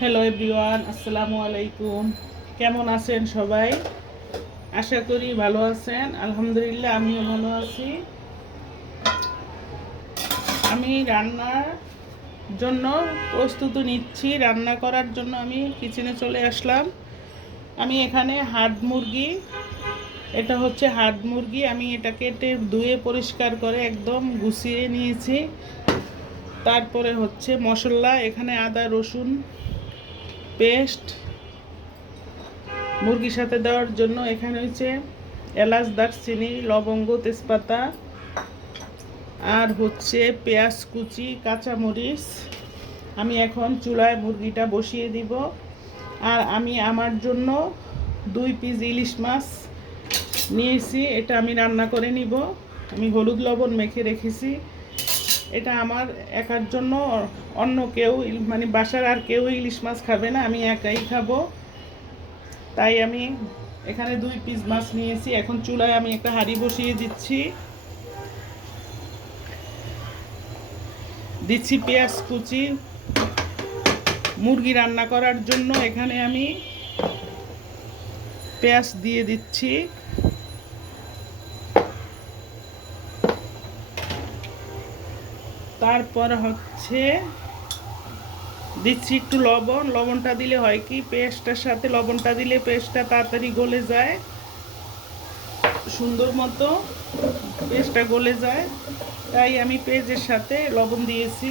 Hello everyone, আসসালামু আলাইকুম। কেমন আছেন সবাই? আশা করি ভালো আছেন। আলহামদুলিল্লাহ, আমিও ভালো আছি। আমি রান্নার জন্য প্রস্তুতি নিচ্ছি। রান্না করার জন্য আমি কিচেনে চলে আসলাম। আমি এখানে হাড় মুরগি, এটা হচ্ছে হাড় মুরগি। আমি এটা কেটে ধুয়ে পরিষ্কার করে একদম গুছিয়ে নিয়েছি। তারপরে হচ্ছে মশলা, এখানে আদা রসুন পেস্ট মুরগির সাথে দেওয়ার জন্য। এখানে হচ্ছে এলাচ, দারচিনি, লবঙ্গ, তেজপাতা, আর হচ্ছে পেঁয়াজ কুচি, কাঁচামরিচ। আমি এখন চুলায় মুরগিটা বসিয়ে দিব। আর আমি আমার জন্য 2 পিস ইলিশ মাছ নিয়েছি, এটা আমি রান্না করে নিব। আমি হলুদ লবণ মেখে রেখেছি। এটা আমার একার জন্য, অন্য কেউ মানে বাসার আর কেউ ইলিশ মাছ খাবে না, আমি একাই খাবো। তাই আমি এখানে 2 পিস মাছ নিয়েছি। এখন চুলায় আমি একটা হাঁড়ি বসিয়ে দিচ্ছি পেঁয়াজ কুচি। মুরগি রান্না করার জন্য এখানে আমি পেঁয়াজ দিয়ে দিচ্ছি। তারপর হচ্ছে দিচ্ছি একটু লবণ। লবণটা দিলে হয় কি, পেস্টটার সাথে লবণটা দিলে পেস্টটা তাড়াতাড়ি গলে যায়, সুন্দর মতো পেস্টটা গলে যায়। তাই আমি পেঁয়াজের সাথে লবণ দিয়েছি।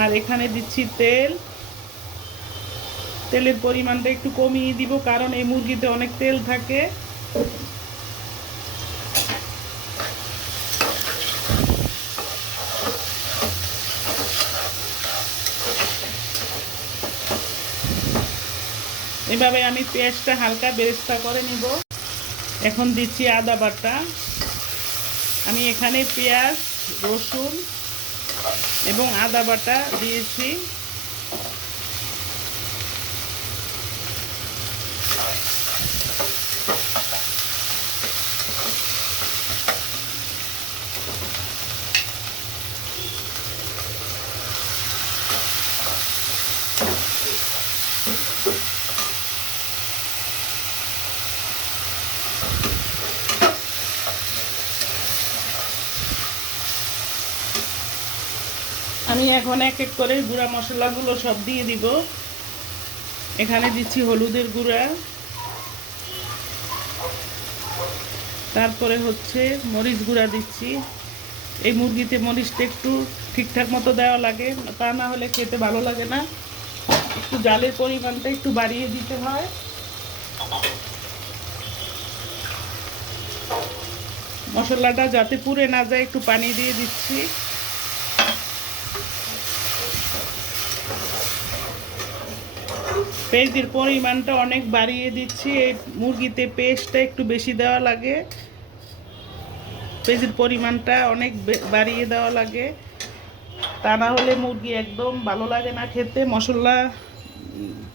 আর এখানে দিচ্ছি তেল। তেলের পরিমাণটা একটু কমিয়ে দিব, কারণ এই মুরগিতে অনেক তেল থাকে। এভাবে আমি পেঁয়াজটা হালকা বেরেস্তা করে নিব। এখন দিচ্ছি আদা বাটা। আমি এখানে পেঁয়াজ, রসুন এবং আদা বাটা দিয়েছি। আমি এখন এক এক করে গুঁড়া মশলাগুলো সব দিয়ে দিব। এখানে দিচ্ছি হলুদের গুঁড়া, তারপরে হচ্ছে মরিচ গুঁড়া দিচ্ছি। এই মুরগিতে মরিচটা একটু ঠিকঠাক মতো দেওয়া লাগে, তা না হলে খেতে ভালো লাগে না। একটু জালের পরিমাণটা একটু বাড়িয়ে দিতে হয়। মশলাটা যাতে পুড়ে না যায় একটু পানি দিয়ে দিচ্ছি। পেঁয়াজের পরিমাণটা অনেক বাড়িয়ে দিচ্ছি। এই মুরগিতে পেস্টটা একটু বেশি দেওয়া লাগে, পেঁয়াজের পরিমাণটা অনেক বাড়িয়ে দেওয়া লাগে, তা না হলে মুরগি একদম ভালো লাগে না খেতে। মশলা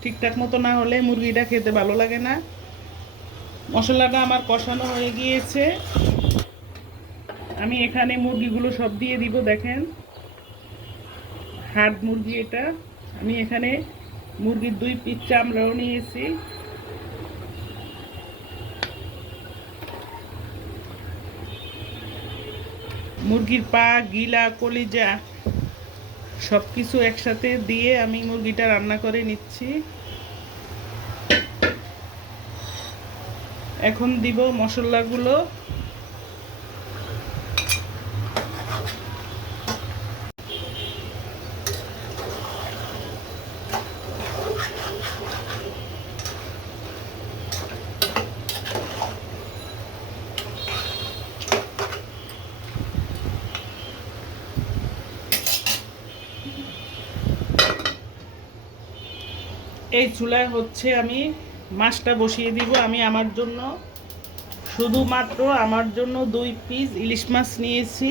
ঠিকঠাক মতো না হলে মুরগিটা খেতে ভালো লাগে না। মশলাটা আমার কষানো হয়ে গিয়েছে। আমি এখানে মুরগিগুলো সব দিয়ে দিব। দেখেন, হাড় মুরগি এটা। আমি এখানে মুরগির 2 পিস চামড়াও নিয়েছি। মুরগির পা, গিলা, কলিজা সব কিছু একসাথে দিয়ে আমি মুরগিটা রান্না করে নিচ্ছি। এখন দিব মশলাগুলো। এই চুলায় হচ্ছে আমি মাছটা বসিয়ে দিব। আমি আমার জন্য, শুধুমাত্র আমার জন্য 2 পিস ইলিশ মাছ নিয়েছি।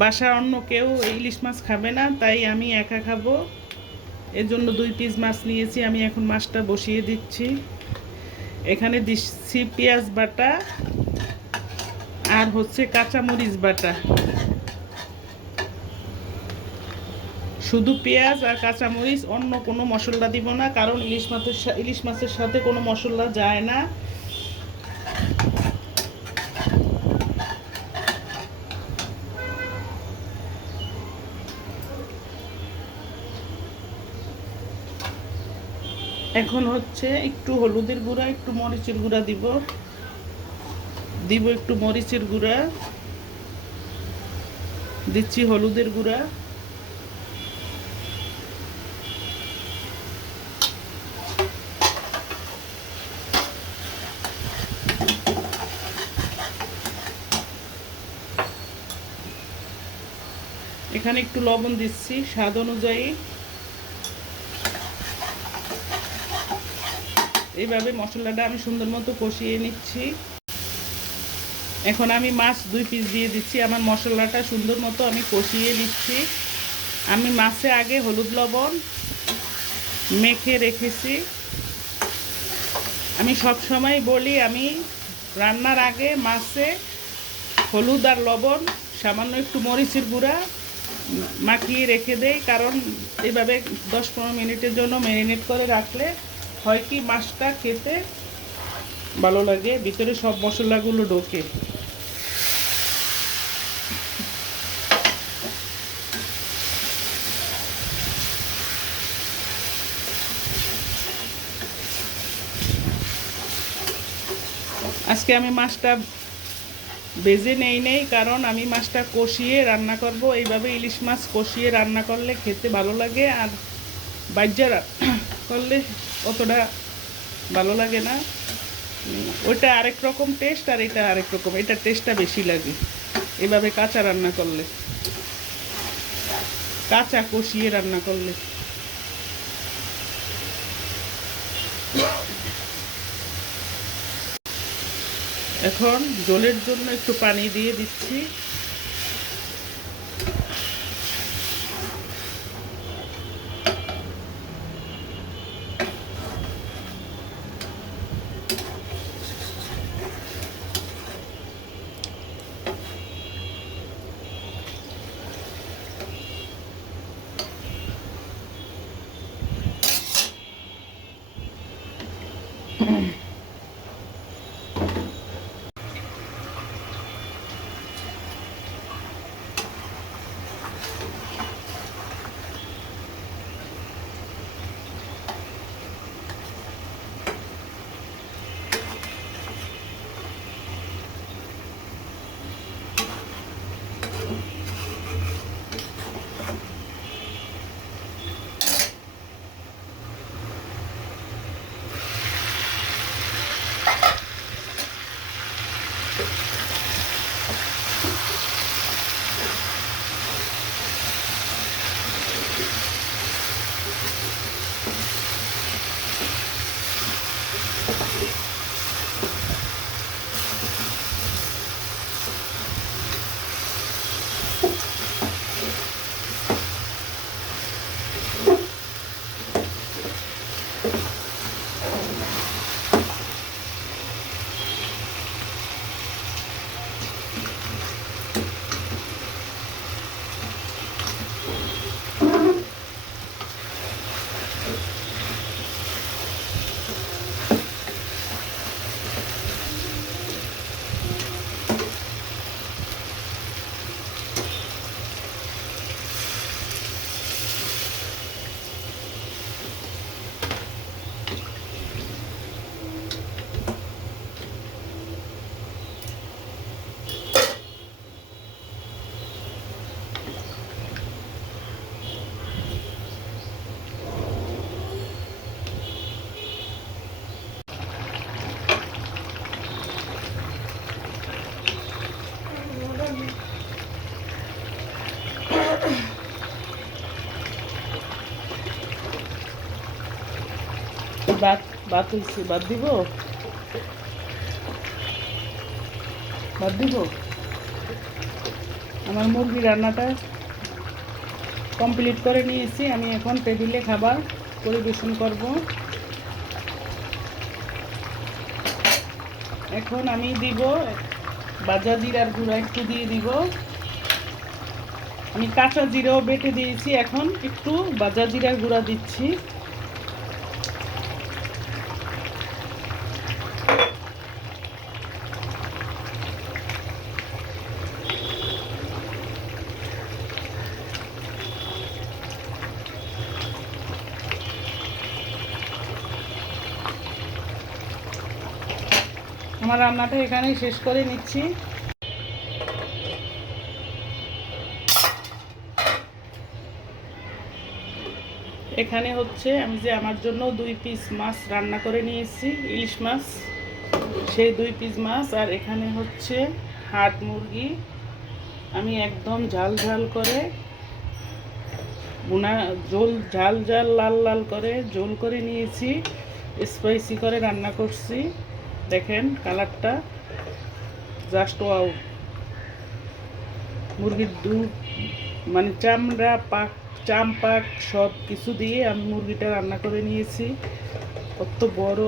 বাসার অন্য কেউ ইলিশ মাছ খাবে না, তাই আমি একা খাবো। এর জন্য 2 পিস মাছ নিয়েছি। আমি এখন মাছটা বসিয়ে দিচ্ছি। এখানে দিচ্ছি পেঁয়াজ বাটা আর হচ্ছে কাঁচামরিচ বাটা। শুধু পেঁয়াজ আর কাঁচামরিচ, অন্য কোনো মশলা দিব না, কারণ ইলিশ মাছের সাথে কোনো মশলা যায় না। এখন হচ্ছে একটু হলুদের গুঁড়া, একটু মরিচের গুঁড়া দিব একটু মরিচের গুঁড়া দিচ্ছি, হলুদের গুঁড়া, এখানে একটু লবণ দিচ্ছি স্বাদ অনুযায়ী। এইভাবে মশলাটা আমি সুন্দর মতো কষিয়ে নিচ্ছি। এখন আমি মাছ 2 পিস দিয়ে দিচ্ছি। আমার মশলাটা সুন্দর মতো আমি কষিয়ে নিচ্ছি। আমি মাছে আগে হলুদ লবণ মেখে রেখেছি। আমি সব সময় বলি, আমি রান্নার আগে মাছে হলুদ আর লবণ, সামান্য একটু মরিচের গুঁড়া মাখিয়ে রেখে দেই, কারণ এইভাবে 10-15 মিনিটের জন্য ম্যারিনেট করে রাখলে হয় কি মাছটা খেতে ভালো লাগে, ভিতরে সব মশলাগুলো ঢোকে। আজকে আমি মাছটা ভেজে নেই, কারণ আমি মাছটা কষিয়ে রান্না করব। এইভাবে ইলিশ মাছ কষিয়ে রান্না করলে খেতে ভালো লাগে, আর বাইজা করলে অতটা ভালো লাগে না। ওইটা আরেক রকম টেস্ট, আর এটা আরেক রকম, এটা টেস্টটা বেশি লাগে এভাবে কাঁচা রান্না করলে, কাঁচা কষিয়ে রান্না করলে। এখন ঝোলের জন্য একটু পানি দিয়ে দিচ্ছি। ভাত হয়েছে, ভাত দিব আমার মুরগি রান্নাটা কমপ্লিট করে নিয়েছি। আমি এখন টেবিলে খাবার পরিবেশন করব। এখন আমি দিব ভাজা জিরার গুঁড়া, একটু দিয়ে দিব আমি কাঁচা জিরাও বেটে দিয়েছি, এখন একটু ভাজা জিরার গুঁড়া দিচ্ছি। আমার রান্নাটা এখানেই শেষ করে নিচ্ছি। এখানে হচ্ছে আমি যে আমার জন্য 2 পিস মাছ রান্না করে নিয়েছি, ইলিশ মাছ, সেই 2 পিস মাছ। আর এখানে হচ্ছে হাড় মুরগি, আমি একদম ঝাল ঝাল করে ভুনা, ঝোল ঝাল ঝাল লাল লাল করে ঝোল করে নিয়েছি, স্পাইসি করে রান্না করছি। দেখেন কালারটা জাস্ট ওয়াও। মুরগির দুধ মানে চামড়া পাক, চাম পাক সব কিছু দিয়ে আমি মুরগিটা রান্না করে নিয়েছি। কত বড়,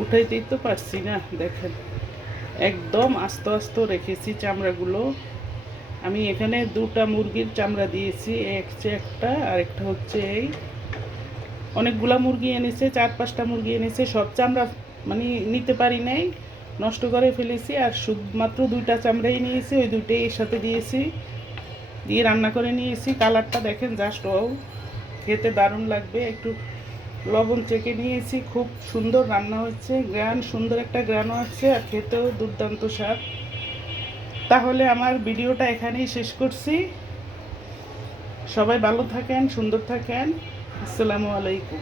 উঠাইতেই তো পারছি না। দেখেন একদম আস্তে আস্তে রেখেছি চামড়াগুলো। আমি এখানে 2টা মুরগির চামড়া দিয়েছি, একটা আর একটা হচ্ছে এই। অনেকগুলা মুরগি এনেছে, 4-5টা মুরগি এনেছে, সব চামড়া মানে নিতে পারি নাই, নষ্ট করে ফেলেছি। আর শুধুমাত্র 2টা চামড়াই নিয়েছি, ওই 2টাই এর সাথে দিয়েছি, দিয়ে রান্না করে নিয়েছি। কালারটা দেখেন জাস্ট ওয়াও, খেতে দারুণ লাগবে। একটু লবণ চেকে নিয়েছি, খুব সুন্দর রান্না হচ্ছে, গ্রান সুন্দর একটা গ্রানও আছে, আর খেতেও দুর্দান্ত স্বাদ। তাহলে আমার ভিডিওটা এখানেই শেষ করছি। সবাই ভালো থাকেন, সুন্দর থাকেন। আসসালামু আলাইকুম।